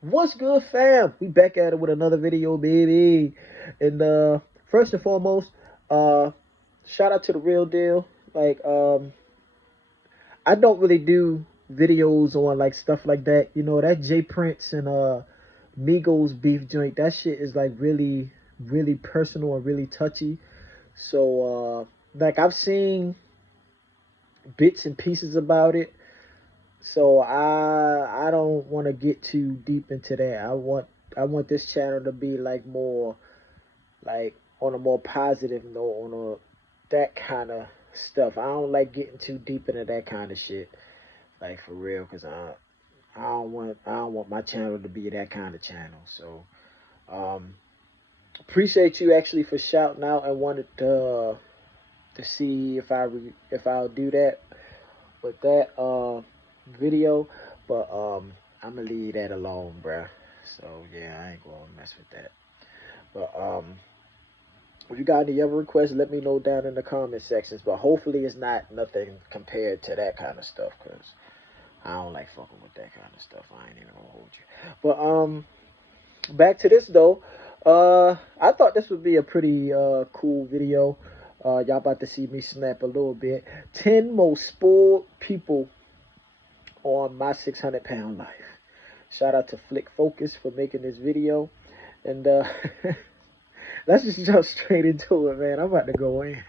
What's good, fam? We back at it with another video, baby. And first and foremost, uh, shout out to the real deal. Like, I don't really do videos on like stuff like that. You know, that Jay Prince and Migos beef joint. That shit is like really, really personal and really touchy. So, like, I've seen bits and pieces about it. So I don't want to get too deep into that. I want this channel to be like more like on a more positive note, on that kind of stuff. I don't like getting too deep into that kind of shit, like for real, cause I don't want my channel to be that kind of channel. So appreciate you actually for shouting out and wanted to see if I'll do that with that video, but I'm gonna leave that alone, bruh. So yeah, I ain't gonna mess with that. But if you got any other requests, let me know down in the comment sections. But hopefully it's not nothing compared to that kind of stuff, cause I don't like fucking with that kind of stuff. I ain't even gonna hold you. But back to this though. I thought this would be a pretty cool video. Y'all about to see me snap a little bit. 10 most spoiled people on my 600-pound life. Shout out to Flick Focus for making this video. And let's just jump straight into it, man. I'm about to go in.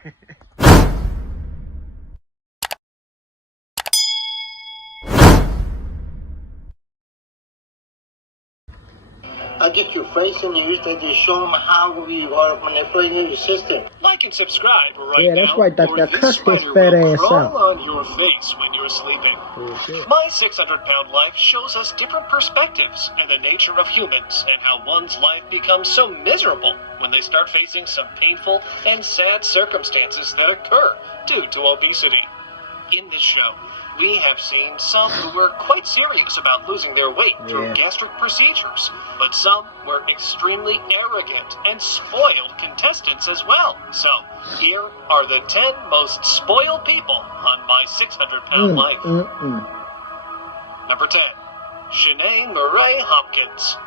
I'll get your face in the ears and just show them how you are manipulating your system. Like and subscribe right Yeah, now. that's right, Dr. Or this Cuss his spider fat will ass crawl out. on your face when you're sleeping. Bullshit. My 600-pound life shows us different perspectives and the nature of humans and how one's life becomes so miserable when they start facing some painful and sad circumstances that occur due to obesity. In this show, we have seen some who were quite serious about losing their weight through gastric procedures, but some were extremely arrogant and spoiled contestants as well. So, here are the 10 most spoiled people on my 600-pound life. Number 10, Shanae Murray Hopkins.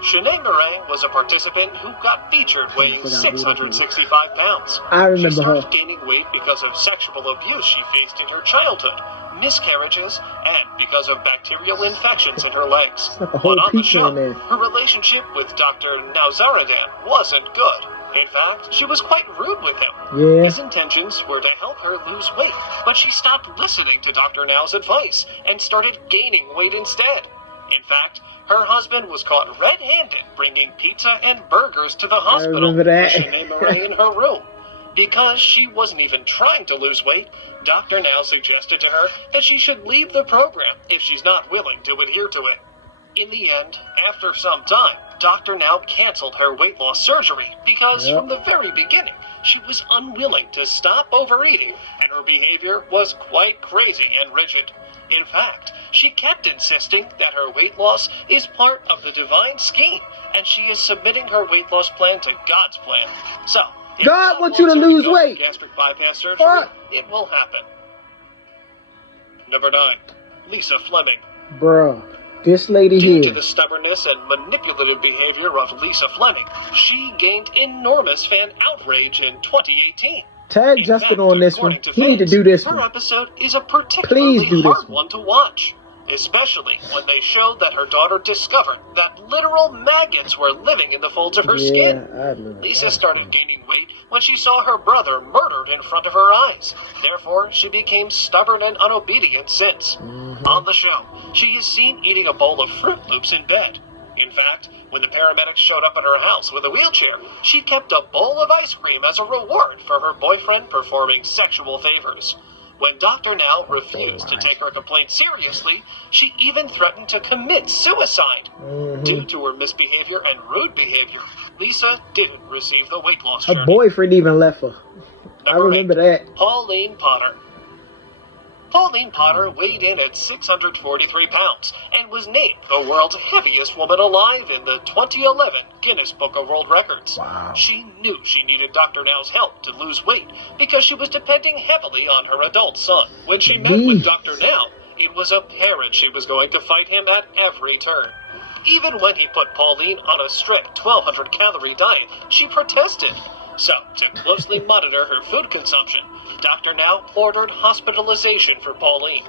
Shanae Murray was a participant who got featured weighing 665 pounds. I remember she started her. gaining weight because of sexual abuse she faced in her childhood, miscarriages, and because of bacterial infections in her legs. Like a whole But on the pizza show, in there. her relationship with Dr. Nazaridan wasn't good. In fact, she was quite rude with him. Yeah. His intentions were to help her lose weight, but she stopped listening to Dr. Now's advice and started gaining weight instead. In fact, her husband was caught red-handed bringing pizza and burgers to the hospital remember that. with Shanae Murray in her room. Because she wasn't even trying to lose weight, Dr. Now suggested to her that she should leave the program if she's not willing to adhere to it. In the end, after some time, Dr. Now canceled her weight loss surgery because from the very beginning, she was unwilling to stop overeating and her behavior was quite crazy and rigid. In fact, she kept insisting that her weight loss is part of the divine scheme and she is submitting her weight loss plan to God's plan. So, if God wants you to lose weight. Gastric bypass surgery, it will happen. Number 9, Lisa Fleming. Bruh, this lady Due to here. the stubbornness and manipulative behavior of Lisa Fleming, she gained enormous fan outrage in 2018. Tag In Justin fact, on this one. according to He need to fans, do this her one. episode is a particularly Please do this hard one. one to watch, especially when they showed that her daughter discovered that literal maggots were living in the folds of her skin. I remember. Lisa started gaining weight when she saw her brother murdered in front of her eyes. Therefore, she became stubborn and unobedient since. On the show, she is seen eating a bowl of Fruit Loops in bed. In fact, when the paramedics showed up at her house with a wheelchair, she kept a bowl of ice cream as a reward for her boyfriend performing sexual favors. When Dr. Now refused to take her complaint seriously, she even threatened to commit suicide. Due to her misbehavior and rude behavior, Lisa didn't receive the weight loss Her journey. boyfriend even left her. I Number remember 8, that. Pauline Potter. Pauline Potter weighed in at 643 pounds and was named the world's heaviest woman alive in the 2011 Guinness Book of World Records. Wow. She knew she needed Dr. Now's help to lose weight because she was depending heavily on her adult son. When she met with Dr. Now, it was apparent she was going to fight him at every turn. Even when he put Pauline on a strict 1,200-calorie diet, she protested. So, to closely monitor her food consumption, Dr. Now ordered hospitalization for Pauline.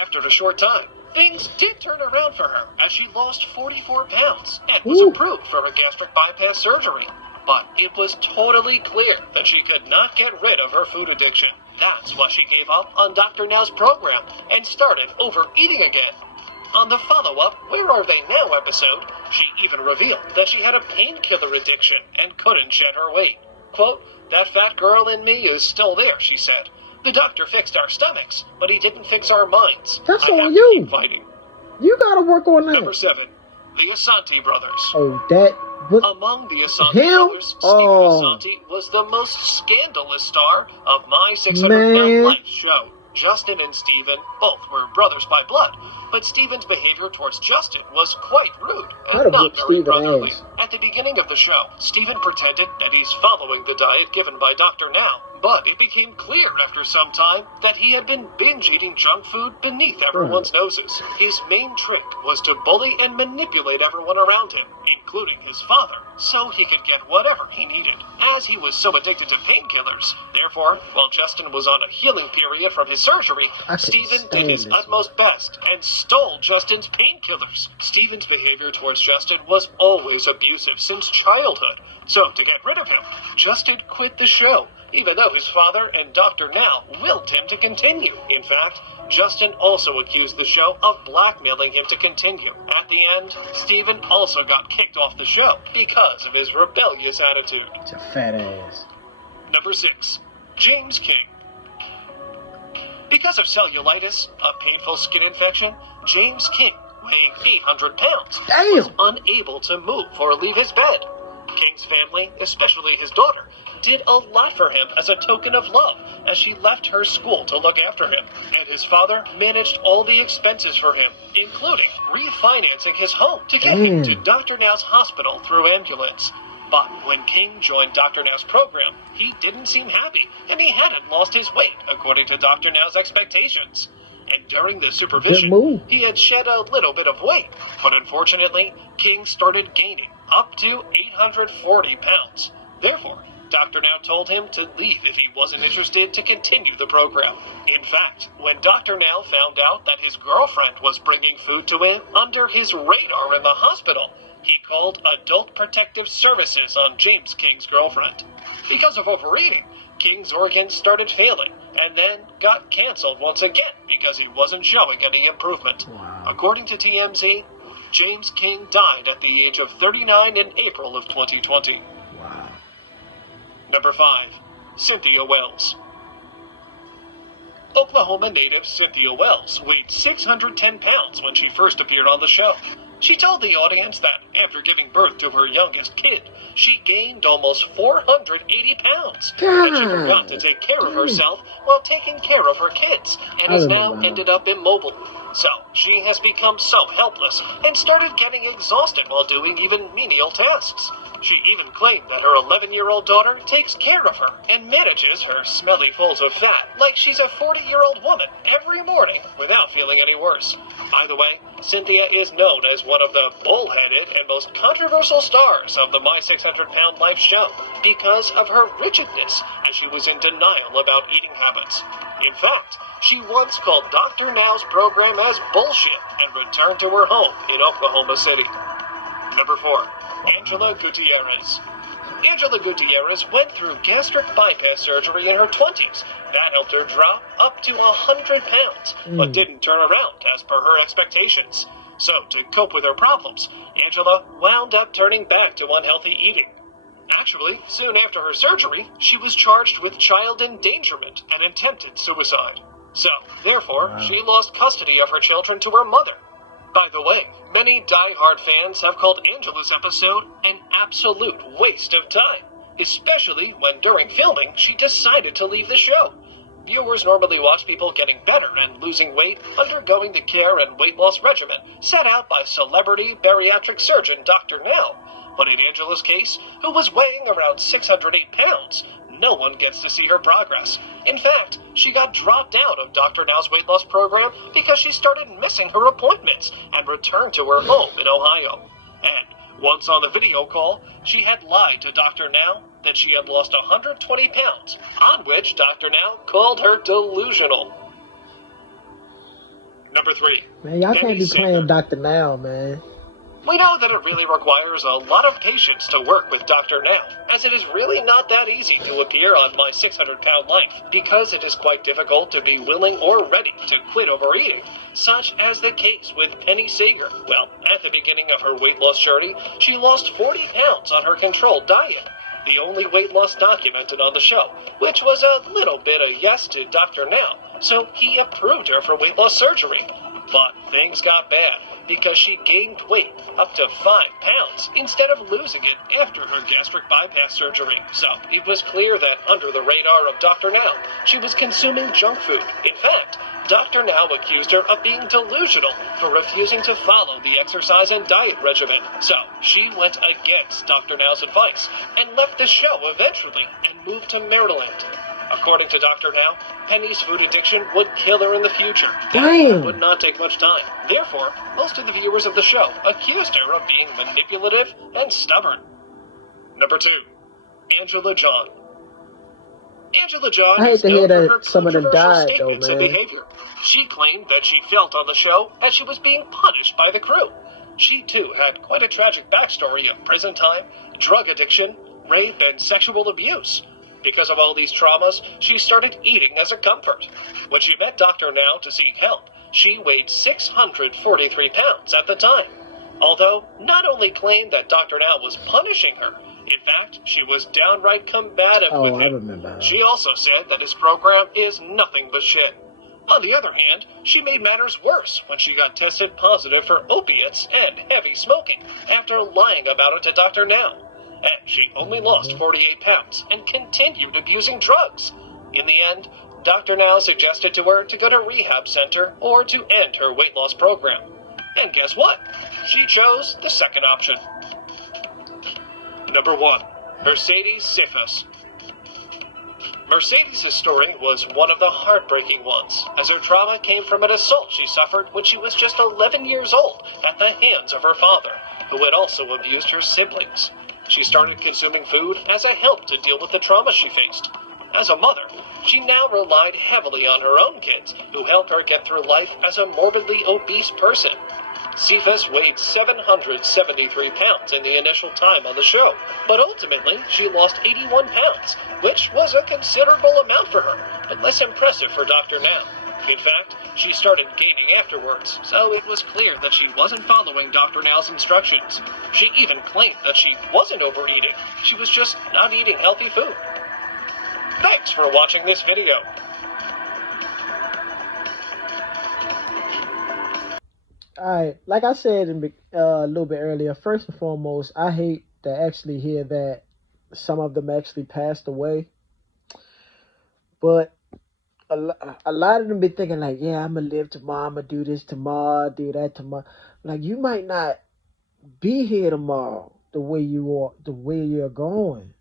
After a short time, things did turn around for her as she lost 44 pounds and was approved for her gastric bypass surgery. But it was totally clear that she could not get rid of her food addiction. That's why she gave up on Dr. Now's program and started overeating again. On the follow-up Where Are They Now episode, she even revealed that she had a painkiller addiction and couldn't shed her weight. Quote, "That fat girl in me is still there," she said. "The doctor fixed our stomachs, but he didn't fix our minds. That's I on have to you. keep fighting." You gotta work on that. Number 7. The Asante brothers. Oh, that was Among the Asante him? brothers, Stephen Oh. Asante was the most scandalous star of My 600 Pound Life show. Justin and Stephen both were brothers by blood, but Stephen's behavior towards Justin was quite rude I'd have and not whipped very Stephen brotherly. ass. At the beginning of the show, Stephen pretended that he's following the diet given by Dr. Now, but it became clear after some time that he had been binge-eating junk food beneath everyone's noses. His main trick was to bully and manipulate everyone around him, including his father, so he could get whatever he needed. As he was so addicted to painkillers, therefore, while Justin was on a healing period from his surgery, I couldn't Stephen did stand his this utmost best and stole Justin's painkillers. Stephen's behavior towards Justin was always abusive since childhood, so to get rid of him, Justin quit the show, even though his father and Dr. Now willed him to continue. In fact, Justin also accused the show of blackmailing him to continue. At the end, Stephen also got kicked off the show because of his rebellious attitude. It's a fat ass. Number 6. James King. Because of cellulitis, a painful skin infection, James King, weighing 800 pounds, was unable to move or leave his bed. King's family, especially his daughter, did a lot for him as a token of love as she left her school to look after him, and his father managed all the expenses for him, including refinancing his home to get him to Dr. Now's hospital through ambulance. But when King joined Dr. Now's program, he didn't seem happy, and he hadn't lost his weight, according to Dr. Now's expectations. And during the supervision, he had shed a little bit of weight, but unfortunately, King started gaining up to 840 pounds. Therefore, Dr. Now told him to leave if he wasn't interested to continue the program. In fact, when Dr. Now found out that his girlfriend was bringing food to him under his radar in the hospital, he called Adult Protective Services on James King's girlfriend. Because of overeating, King's organs started failing, and then got canceled once again because he wasn't showing any improvement. According to TMZ, James King died at the age of 39 in April of 2020. Number 5. Cynthia Wells. Oklahoma native Cynthia Wells weighed 610 pounds when she first appeared on the show. She told the audience that after giving birth to her youngest kid, she gained almost 480 pounds. And she forgot to take care of herself while taking care of her kids, and has now ended up immobile. So, she has become so helpless and started getting exhausted while doing even menial tasks. She even claimed that her 11-year-old daughter takes care of her and manages her smelly folds of fat like she's a 40-year-old woman every morning without feeling any worse. By the way, Cynthia is known as one of the bullheaded and most controversial stars of the My 600 Pound Life show because of her rigidness as she was in denial about eating habits. In fact, she once called Dr. Now's program as bullshit and returned to her home in Oklahoma City. Number 4. Angela Gutierrez. Angela Gutierrez went through gastric bypass surgery in her 20s. That helped her drop up to 100 pounds, but didn't turn around as per her expectations. So, to cope with her problems, Angela wound up turning back to unhealthy eating. Actually, soon after her surgery, she was charged with child endangerment and attempted suicide. So, therefore, she lost custody of her children to her mother. By the way, many die-hard fans have called Angela's episode an absolute waste of time, especially when during filming she decided to leave the show. Viewers normally watch people getting better and losing weight, undergoing the care and weight loss regimen set out by celebrity bariatric surgeon Dr. Now. But in Angela's case, who was weighing around 608 pounds, no one gets to see her progress. In fact, she got dropped out of Dr. Now's weight loss program because she started missing her appointments and returned to her home in Ohio. And once on the video call, she had lied to Dr. Now that she had lost 120 pounds, on which Dr. Now called her delusional. Number 3. Man, y'all can't Penny be playing Singer. Dr. Now, man. We know that it really requires a lot of patience to work with Dr. Now, as it is really not that easy to appear on My 600-Pound Life, because it is quite difficult to be willing or ready to quit overeating, such as the case with Penny Sager. Well, at the beginning of her weight loss journey, she lost 40 pounds on her controlled diet, the only weight loss documented on the show, which was a little bit of yes to Dr. Now, so he approved her for weight loss surgery. But things got bad, because she gained weight up to 5 pounds instead of losing it after her gastric bypass surgery. So it was clear that under the radar of Dr. Now, she was consuming junk food. In fact, Dr. Now accused her of being delusional for refusing to follow the exercise and diet regimen. So she went against Dr. Now's advice and left the show eventually and moved to Maryland. According to Dr. Now, Penny's food addiction would kill her in the future. Damn. It would not take much time. Therefore, most of the viewers of the show accused her of being manipulative and stubborn. Number 2. Angela John. Angela John I hate is to hear known for that her some of them controversial died, though, statements and man. behavior. She claimed that she felt on the show as she was being punished by the crew. She, too, had quite a tragic backstory of prison time, drug addiction, rape, and sexual abuse. Because of all these traumas, she started eating as a comfort. When she met Dr. Now to seek help, she weighed 643 pounds at the time. Although, not only claimed that Dr. Now was punishing her, in fact, she was downright combative Oh, with I him. remember. She also said that his program is nothing but shit. On the other hand, she made matters worse when she got tested positive for opiates and heavy smoking after lying about it to Dr. Now. And she only lost 48 pounds and continued abusing drugs. In the end, Dr. Now suggested to her to go to a rehab center or to end her weight loss program. And guess what? She chose the second option. Number 1. Mercedes Cephas. Mercedes' story was one of the heartbreaking ones, as her trauma came from an assault she suffered when she was just 11 years old at the hands of her father, who had also abused her siblings. She started consuming food as a help to deal with the trauma she faced. As a mother, she now relied heavily on her own kids, who helped her get through life as a morbidly obese person. Cephas weighed 773 pounds in the initial time on the show, but ultimately she lost 81 pounds, which was a considerable amount for her, but less impressive for Dr. Now. In fact, she started gaining afterwards, so it was clear that she wasn't following Dr. Now's instructions. She even claimed that she wasn't overeating, she was just not eating healthy food. Thanks for watching this video. Alright, like I said a little bit earlier, first and foremost, I hate to actually hear that some of them actually passed away. But a lot of them be thinking like, yeah, I'm going to live tomorrow, I'm going to do this tomorrow, do that tomorrow. Like, you might not be here tomorrow the way you're going.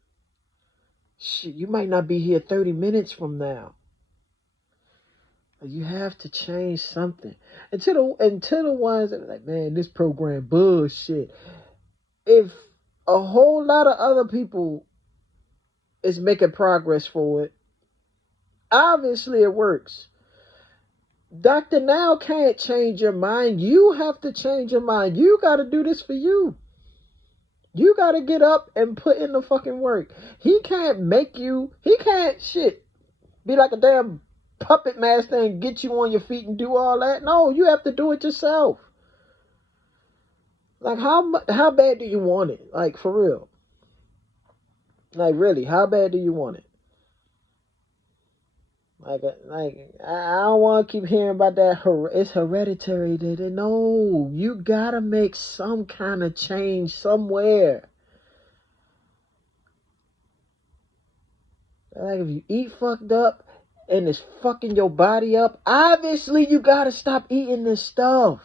Shit, you might not be here 30 minutes from now. You have to change something. And to the ones that are like, man, this program bullshit. If a whole lot of other people is making progress for it, obviously it works. Dr. Now can't change your mind. You have to change your mind. You got to do this for you. You got to get up and put in the fucking work. He can't be like a damn puppet master and get you on your feet and do all that. No, you have to do it yourself. Like, how bad do you want it? Like, for real. Like, really, how bad do you want it? Like I don't want to keep hearing about that. It's hereditary. No, you gotta make some kind of change somewhere. Like, if you eat fucked up and it's fucking your body up, obviously you gotta stop eating this stuff.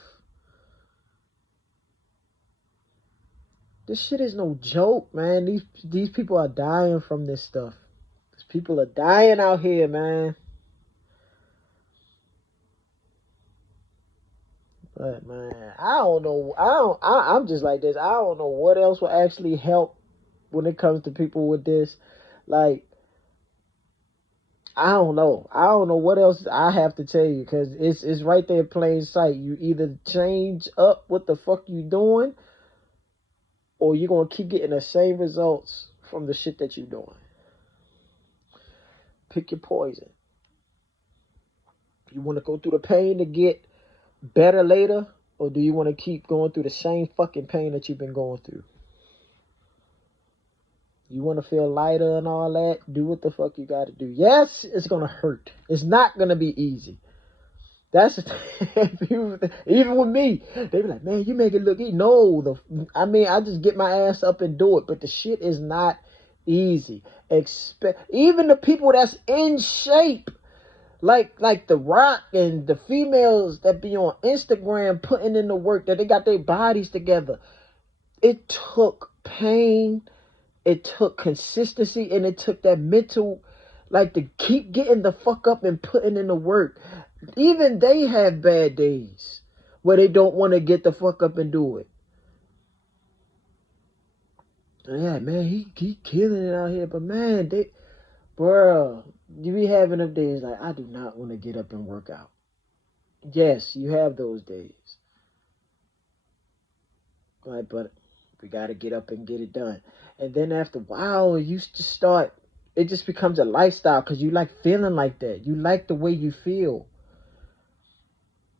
This shit is no joke, man. These people are dying from this stuff. People are dying out here, man. But man, I don't know. I'm just like this. I don't know what else will actually help when it comes to people with this. Like, I don't know. I don't know what else I have to tell you, because it's right there in plain sight. You either change up what the fuck you doing, or you're gonna keep getting the same results from the shit that you're doing. Pick your poison. You want to go through the pain to get better later, or do you want to keep going through the same fucking pain that you've been going through? You want to feel lighter and all that? Do what the fuck you got to do. Yes, it's going to hurt. It's not going to be easy. That's even with me. They be like, man, you make it look easy. No, I just get my ass up and do it. But the shit is not easy. Even the people that's in shape, like The Rock and the females that be on Instagram putting in the work, that they got their bodies together. It took pain. It took consistency, and it took that mental, like, to keep getting the fuck up and putting in the work. Even they have bad days where they don't want to get the fuck up and do it. Yeah, man, he killing it out here. But man, bruh, you be having them days like, I do not want to get up and work out. Yes, you have those days. Like, but we got to get up and get it done. And then after a while, it just becomes a lifestyle, because you like feeling like that. You like the way you feel.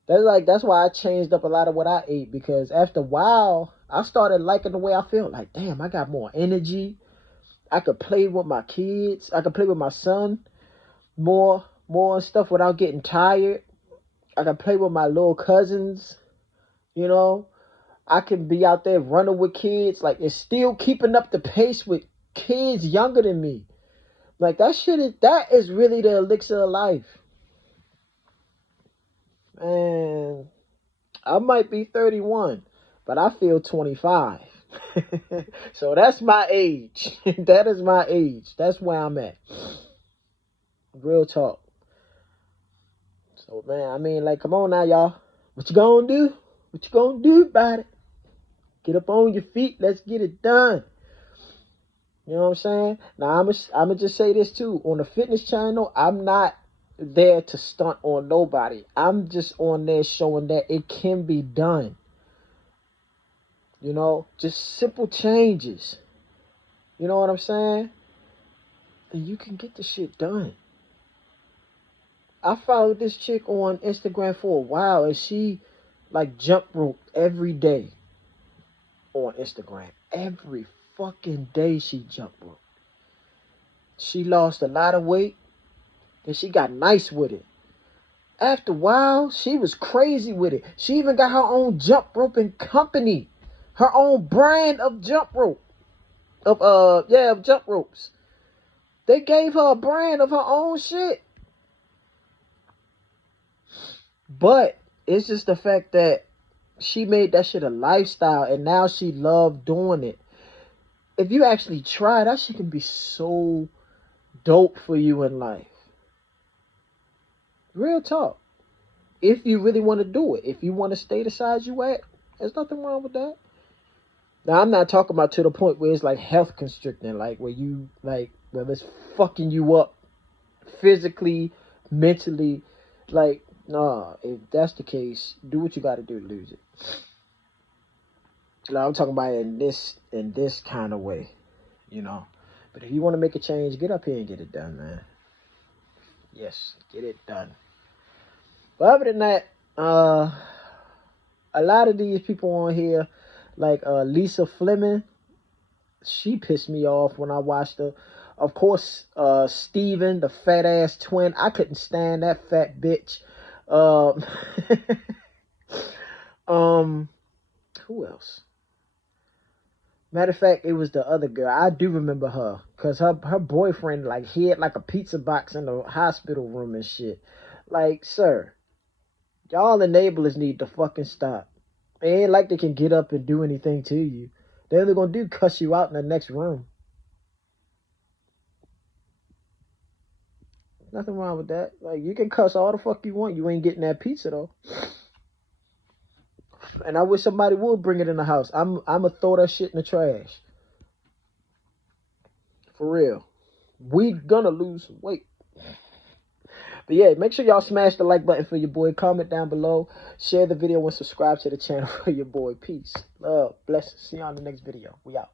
That's why I changed up a lot of what I ate, because after a while, I started liking the way I feel. Like, damn, I got more energy. I could play with my kids. I could play with my son more and stuff without getting tired. I could play with my little cousins, you know. I can be out there running with kids. Like, it's still keeping up the pace with kids younger than me. Like, that is really the elixir of life. Man, I might be 31, but I feel 25. So that's my age. That is my age. That's where I'm at. Real talk. So, man, I mean, like, come on now, y'all. What you gonna do? What you gonna do about it? Get up on your feet. Let's get it done. You know what I'm saying? Now, I'm gonna just say this, too. On the fitness channel, I'm not there to stunt on nobody. I'm just on there showing that it can be done. You know, just simple changes. You know what I'm saying? And you can get the shit done. I followed this chick on Instagram for a while, and she, like, jump rope every day on Instagram. Every fucking day she jump rope. She lost a lot of weight, and she got nice with it. After a while, she was crazy with it. She even got her own jump roping company. Her own brand of jump rope. Of jump ropes. They gave her a brand of her own shit. But it's just the fact that she made that shit a lifestyle, and now she loved doing it. If you actually try, that shit can be so dope for you in life. Real talk. If you really want to do it. If you want to stay the size you at, there's nothing wrong with that. Now, I'm not talking about to the point where it's like health constricting, like where it's fucking you up physically, mentally. Like, nah, if that's the case, do what you got to do to lose it. Now, I'm talking about in this kind of way, you know. But if you want to make a change, get up here and get it done, man. Yes, get it done. But other than that, a lot of these people on here, like Lisa Fleming, she pissed me off when I watched her. Of course, Steven, the fat ass twin, I couldn't stand that fat bitch. Who else? Matter of fact, it was the other girl. I do remember her, because her boyfriend, like, he had like a pizza box in the hospital room and shit. Like, sir, y'all enablers need to fucking stop. It ain't like they can get up and do anything to you. They're only gonna do cuss you out in the next room. Nothing wrong with that. Like, you can cuss all the fuck you want. You ain't getting that pizza, though. And I wish somebody would bring it in the house. I'ma throw that shit in the trash. For real. We gonna lose some weight. But yeah, make sure y'all smash the like button for your boy. Comment down below. Share the video and subscribe to the channel for your boy. Peace. Love. Blessings. See you on the next video. We out.